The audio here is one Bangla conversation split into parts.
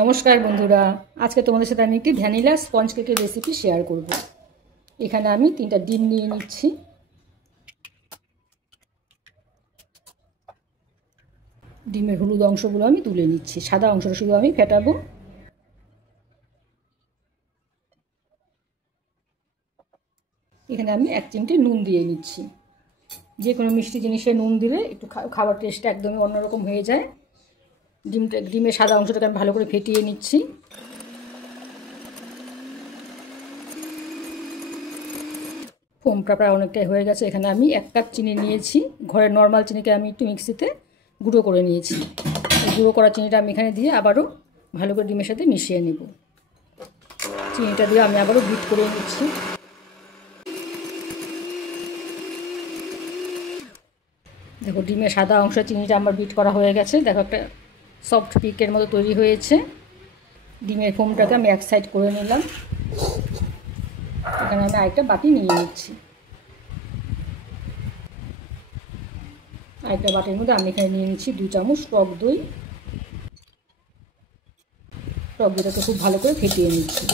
নমস্কার বন্ধুরা, আজকে তোমাদের সাথে আমি একটি ভ্যানিলা স্পঞ্জ কেকের রেসিপি শেয়ার করব। এখানে আমি 3টা ডিম নিয়ে নিচ্ছি। ডিমের হলুদ অংশগুলো আমি তুলে নিচ্ছি, সাদা অংশটা শুধু আমি ফেটাবো। এখানে আমি 1 চিমটি নুন দিয়ে নিচ্ছি। যে কোনো মিষ্টি জিনিসে নুন দিলে একটু খাবার টেস্টটা একদমই অন্যরকম হয়ে যায়। ডিমের সাদা অংশটাকে আমি ভালো করে ফেটিয়ে নিচ্ছি। ফোমটা প্রায় অনেকটাই হয়ে গেছে। এখানে আমি 1 কাপ চিনি নিয়েছি। ঘরের নর্মাল চিনিকে আমি একটু মিক্সিতে গুঁড়ো করে নিয়েছি। এই গুঁড়ো করা চিনিটা আমি এখানে দিয়ে আবারও ভালো করে ডিমের সাথে মিশিয়ে নেব। চিনিটা দিয়ে আমি আবারও বিট করে নিচ্ছি। দেখো, ডিমের সাদা অংশ চিনিটা আমার বিট করা হয়ে গেছে। দেখো, একটা সফট পিকের মতো তৈরি হয়েছে। ডিমের ফোমটাকে আমি 1 সাইড করে নিলাম। এখানে আমি আরেকটা বাটি নিয়ে নিচ্ছি। আরেকটা বাটির মধ্যে আমি এখানে নিয়ে নিচ্ছি 2 চামচ টক দই। টক দইটাকে খুব ভালো করে ফেটিয়ে নিচ্ছি।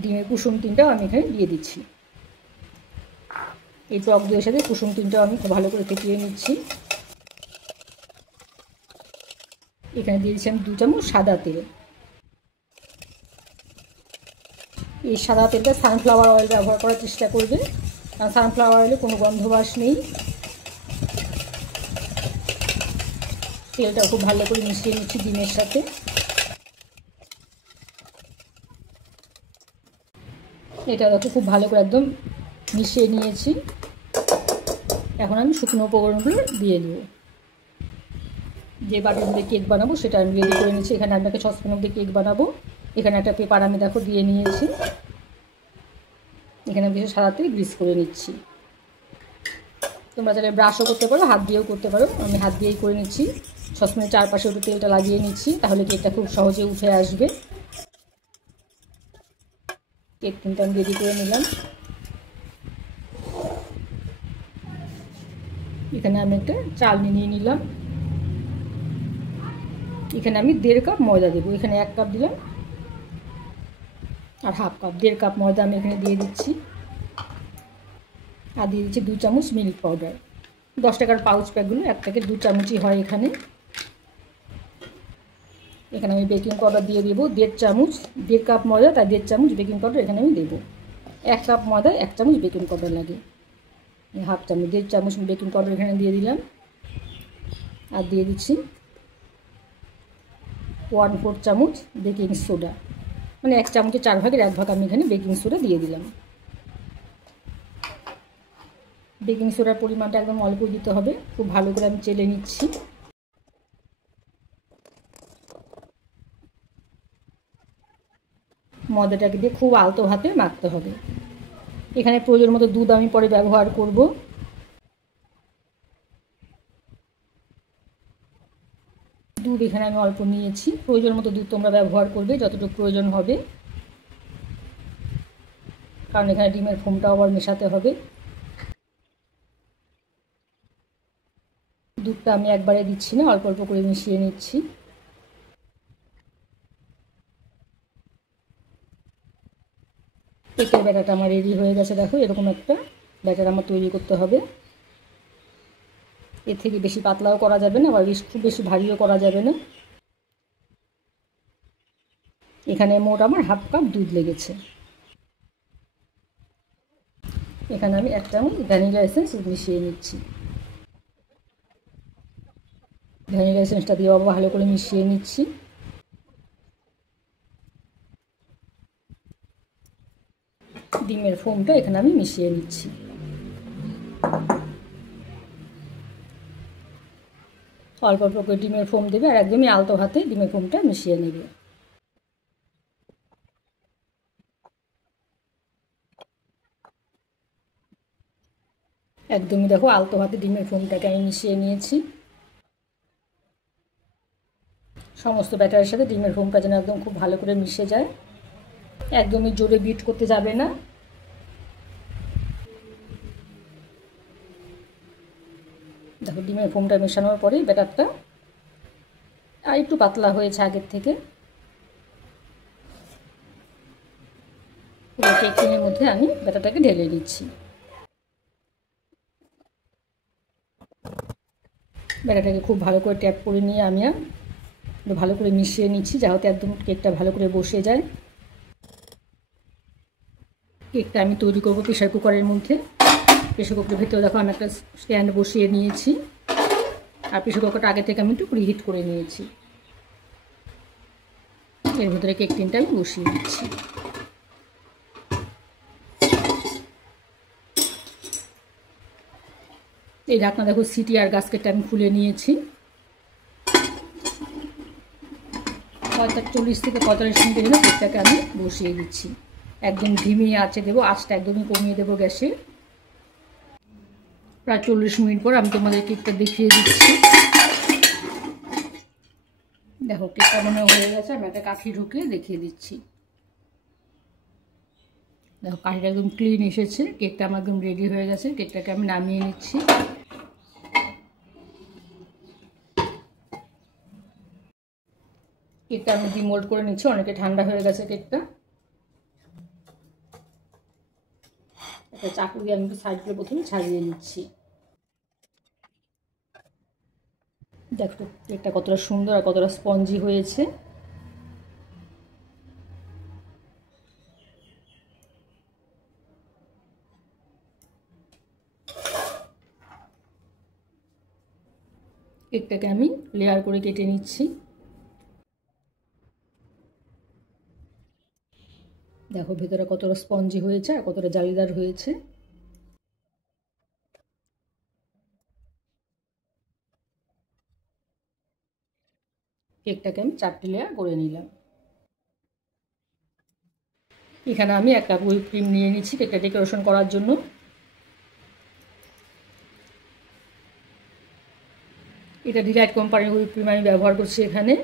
ডিমের কুসুম 3টাও আমি এখানে দিয়ে দিচ্ছি। এই টক দইয়ের সাথে কুসুম 3টাও আমি খুব ভালো করে ফেটিয়ে নিচ্ছি। এখানে দিয়ে দিচ্ছি আমি 2 চামচ সাদা তেল। এই সাদা তেলটা সানফ্লাওয়ার অয়েল ব্যবহার করার চেষ্টা করবে, কারণ সানফ্লাওয়ার অয়েলে কোনো গন্ধবাস নেই। তেলটা খুব ভালো করে মিশিয়ে নিচ্ছি ডিমের সাথে। এটা দেখো খুব ভালো করে একদম মিশিয়ে নিয়েছি। এখন আমি শুকনো উপকরণগুলো দিয়ে দেবো। যে বাটির মধ্যে কেক বানাবো সেটা আমি রেডি করে নিচ্ছি। এখানে আমি একটা সসপ্যানের মধ্যে কেক বানাবো। এখানে একটা পেপার আমি দেখো দিয়ে নিয়েছি। এখানে বেশি সাদা তেল গ্রিস করে নিচ্ছি। তোমরা চাইলে ব্রাশও করতে পারো, হাত দিয়েও করতে পারো। আমি হাত দিয়েই করে নিচ্ছি। সসপ্যানের চারপাশে একটু তেলটা লাগিয়ে নিচ্ছি, তাহলে কেকটা খুব সহজে উঠে আসবে। কেক কিন্তু আমি রেডি করে নিলাম। এখানে আমি একটা চালনি নিয়ে নিলাম। এখানে আমি 1.5 কাপ ময়দা দেবো। এখানে 1 কাপ দিলাম আর হাফ কাপ, 1.5 কাপ ময়দা আমি এখানে দিয়ে দিচ্ছি। আর দিয়ে দিচ্ছি 2 চামচ মিল্ক পাউডার। 10 টাকার পাউচ প্যাকগুলো 1 প্যাকেট 2 চামচই হয় এখানে। এখানে আমি বেকিং পাউডার দিয়ে দেবো 1.5 চামচ। 1.5 কাপ ময়দা তাই 1.5 চামচ বেকিং পাউডার এখানে আমি দেবো। 1 কাপ ময়দায় 1 চামচ বেকিং পাউডার লাগে। হাফ চামচ 1.5 চামচ বেকিং পাউডার এখানে দিয়ে দিলাম। আর দিয়ে দিচ্ছি 1/4 চামচ বেকিং সোডা, মানে 1 চামচের 4 ভাগের 1 ভাগ আমি এখানে বেকিং সোডা দিয়ে দিলাম। বেকিং সোডার পরিমাণটা একদম অল্প দিতে হবে। খুব ভালো করে আমি চেলে নিচ্ছি। ময়দাটাকে দিয়ে খুব আলতো হাতে মাখতে হবে। এখানে প্রয়োজন মতো দুধ আমি পরে ব্যবহার করব। দুধ এখানে আমি অল্প নিয়েছি। প্রয়োজন মতো দুধ তোমরা ব্যবহার করবে যতটুকু প্রয়োজন হবে, কারণ এখানে ডিমের ফোমটাও আবার মেশাতে হবে। দুধটা আমি একবারে দিচ্ছি না, অল্প অল্প করে মিশিয়ে নিচ্ছি। কেকের ব্যাটারটা আমার রেডি হয়ে গেছে। দেখো, এরকম একটা ব্যাটার আমার তৈরি করতে হবে। এর থেকে বেশি পাতলাও করা যাবে না, আবার খুব বেশি ভারীও করা যাবে না। এখানে মোট আমার হাফ কাপ দুধ লেগেছে। এখানে আমি 1 চামচ ভ্যানিলা এসেন্স মিশিয়ে নিচ্ছি। ভ্যানিলা এসেন্সটা দিয়ে আবার ভালো করে মিশিয়ে নিচ্ছি। ডিমের ফোমটা এখানে আমি মিশিয়ে নিচ্ছি। অল্প অল্প করে ডিমের ফোম দেবে আর একদমই আলতো হাতে ডিমের ফোমটা মিশিয়ে নেবে। একদমই দেখো আলতো হাতে ডিমের ফোমটাকে আমি মিশিয়ে নিয়েছি। সমস্ত ব্যাটারের সাথে ডিমের ফোমটা যেন একদম খুব ভালো করে মিশে যায়। একদমই জোরে বিট করতে যাবে না। দেখো, ডিমের ফোমটা মেশানোর পরে ব্যাটারটা আর একটু পাতলা হয়েছে আগের থেকে। কেক টিনের মধ্যে আমি ব্যাটারটাকে ঢেলে দিচ্ছি। ব্যাটারটাকে খুব ভালো করে ট্যাপ করে নিয়ে আমি ভালো করে মিশিয়ে নিচ্ছি, যাতে একদম কেকটা ভালো করে বসে যায়। কেকটা আমি তৈরি করব প্রেশার কুকারের মধ্যে। প্রেশার কুকারের ভিতরে দেখো আমি একটা স্ট্যান্ড বসিয়ে নিয়েছি, আর প্রেশার কুকারটা আগে থেকে আমি একটু প্রিহিট করে নিয়েছি। এর ভিতরে কেক টিনটা আমি বসিয়ে দিচ্ছি। এই ঢাকনা দেখো সিটি আর গাস্কেটটা আমি খুলে নিয়েছি। 40 থেকে 45 মিনিটের জন্য কেকটাকে আমি বসিয়ে দিচ্ছি। একদম ধিমি আঁচে দেবো, আঁচটা একদমই কমিয়ে দেবো গ্যাসে। প্রায় 40 মিনিট পর আমি তোমাদের কেকটা দেখিয়ে দিচ্ছি। দেখো কেকটা মনে হয়ে গেছে, আমি একটা কাঠি ঢুকিয়ে দেখিয়ে দিচ্ছি। দেখো কাঠিটা একদম ক্লিন এসেছে, কেকটা আমার একদম রেডি হয়ে গেছে। কেকটাকে আমি নামিয়ে নিচ্ছি। কেকটা আমি ডিমোল্ড করে নিচ্ছি, অনেকে ঠান্ডা হয়ে গেছে কেকটা। একটা চাকু দিয়ে আমি সাইডগুলো প্রথমে ছাড়িয়ে নিচ্ছি। দেখো কেকটা কতটা সুন্দর আর কতটা স্পঞ্জি হয়েছে। কেকটাকে আমি লেয়ার করে কেটে নিচ্ছি। দেখো ভেতরে কতটা স্পঞ্জি হয়েছে আর কতটা জালিদার হয়েছে। কেকটাকে আমি 4টে লেয়ার করে নিলাম। এখানে আমি 1 কাপ হুইপ ক্রিম নিয়ে নিচ্ছি কেকটা ডেকোরেশন করার জন্য। এটা ডিলাইট কোম্পানির হুইপ ক্রিম আমি ব্যবহার করছি এখানে।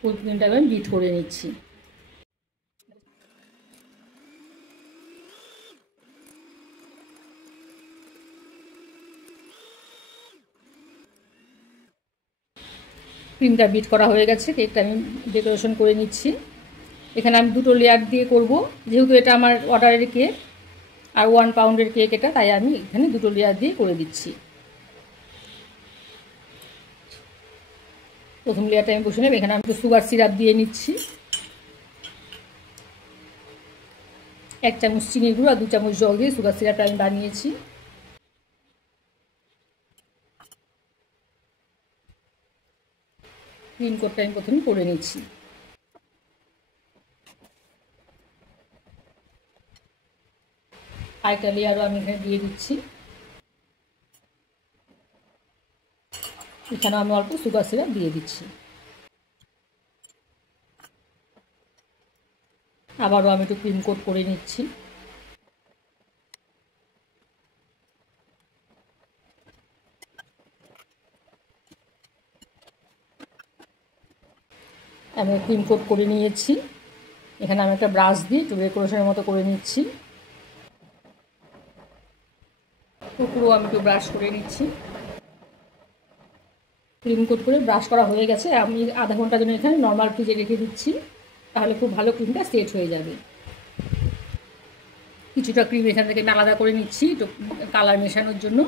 হুইপ ক্রিমটাকে আমি বিট করে নিচ্ছি। ক্রিমটা বিট করা হয়ে গেছে, কেকটা আমি ডেকোরেশন করে নিচ্ছি। এখানে আমি 2টো লেয়ার দিয়ে করব, যেহেতু এটা আমার অর্ডারের কেক আর 1 পাউন্ডের কেক এটা, তাই আমি এখানে 2টো লেয়ার দিয়ে করে দিচ্ছি। প্রথম লেয়ারটা আমি বসে নেব। এখানে আমি একটু সুগার সিরাপ দিয়ে নিচ্ছি। 1 চামচ চিনির গুঁড়ো আর 2 চামচ জল দিয়ে সুগার সিরাপটা আমি বানিয়েছি। ক্রিম কোটটা আমি প্রথমে করে নিচ্ছি। আরেকটা লেয়ারও আমি এখানে দিয়ে দিচ্ছি। এখানে আমি অল্প সুগার সিরাপ দিয়ে দিচ্ছি। আবারও আমি একটু ক্রিম কোট করে নিচ্ছি। আমি ক্রিম কোট করে নিয়েছি। এখানে আমি একটা ব্রাশ দিয়ে একটু ডেকোরেশনের মতো করে নিচ্ছি। পুরো আমি একটু ব্রাশ করে নিচ্ছি। ক্রিম কোট করে ব্রাশ করা হয়ে গেছে। আমি আধা ঘন্টার জন্য এখানে নর্মাল ফ্রিজে রেখে দিচ্ছি, তাহলে খুব ভালো ক্রিমটা সেট হয়ে যাবে। কিছুটা ক্রিম এখান থেকে আমি আলাদা করে নিচ্ছি একটু কালার মেশানোর জন্য।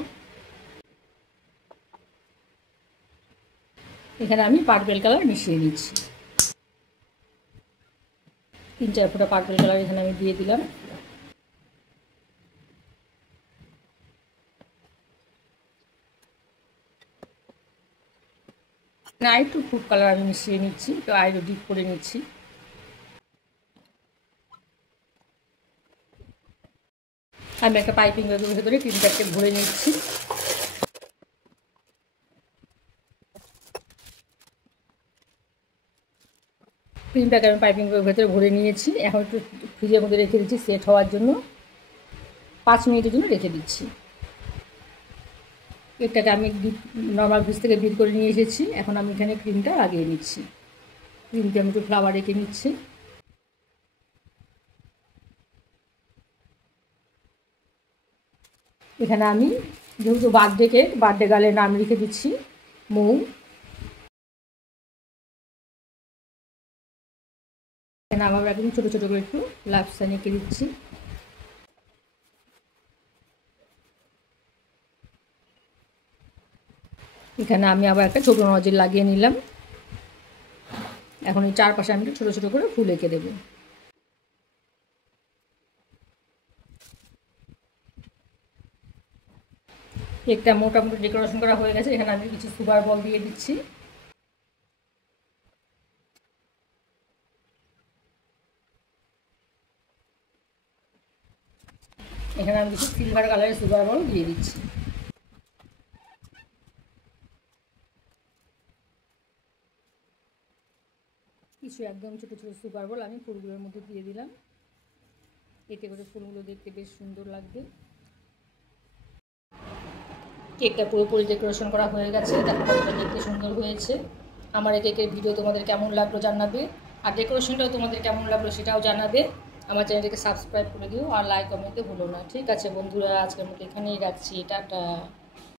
এখানে আমি পার্পেল কালার মিশিয়ে নিচ্ছি। 3-4 ফোঁটা পার্পেল কালার এখানে আমি দিয়ে দিলাম। না একটু ফুড কালার আমি মিশিয়ে নিচ্ছি, তো আরও ডিপ করে নিচ্ছি। আমি একটা পাইপিং ব্যাগের ভেতরে ক্রিমটাকে ভরে নিচ্ছি। ক্রিমটাকে আমি পাইপিং ব্যাগের ভেতরে ভরে নিয়েছি। এখন একটু ফ্রিজের মধ্যে রেখে দিচ্ছি সেট হওয়ার জন্য। 5 মিনিটের জন্য রেখে দিচ্ছি। কেকটাকে আমি নর্মাল ফ্রিজ থেকে বের করে নিয়ে এসেছি। এখন আমি এখানে ক্রিমটা লাগিয়ে নিচ্ছি। ক্রিমটা আমি একটু ফ্লাওয়ার রেখে নিচ্ছি। এখানে আমি যেহেতু বার্থডে কেক, বার্থডে গার্লের নাম লিখে দিচ্ছি মৌ। এখানে আবার একদম ছোটো ছোটো করে একটু লাভ সাইন এঁকে দিচ্ছি। এখানে আমি আবার একটা ছোটো নজর লাগিয়ে নিলাম। এখন এই চারপাশে আমি ছোটো ছোটো করে ফুল এঁকে দেবো। কেকটা মোটামুটি ডেকোরেশন করা হয়ে গেছে। এখানে আমি কিছু সুগার বল দিয়ে দিচ্ছি। এখানে আমি কিছু সিলভার কালারের সুগার বল দিয়ে দিচ্ছি। কিছু একদম ছোটো ছোটো সুগার বল আমি ফুলগুলোর মধ্যে দিয়ে দিলাম। এতে করে ফুলগুলো দেখতে বেশ সুন্দর লাগবে। কেকটা পুরোপুরি ডেকোরেশন করা হয়ে গেছে। দেখো কতটা দেখতে সুন্দর হয়েছে। আমার এই কেকের ভিডিও তোমাদের কেমন লাগলো জানাবে, আর ডেকোরেশনটাও তোমাদের কেমন লাগলো সেটাও জানাবে। আমার চ্যানেলটিকে সাবস্ক্রাইব করে দিও আর লাইক কমেন্টে ভুলো না। ঠিক আছে বন্ধুরা, আজকের মতো এখানেই রাখছি। টাটা।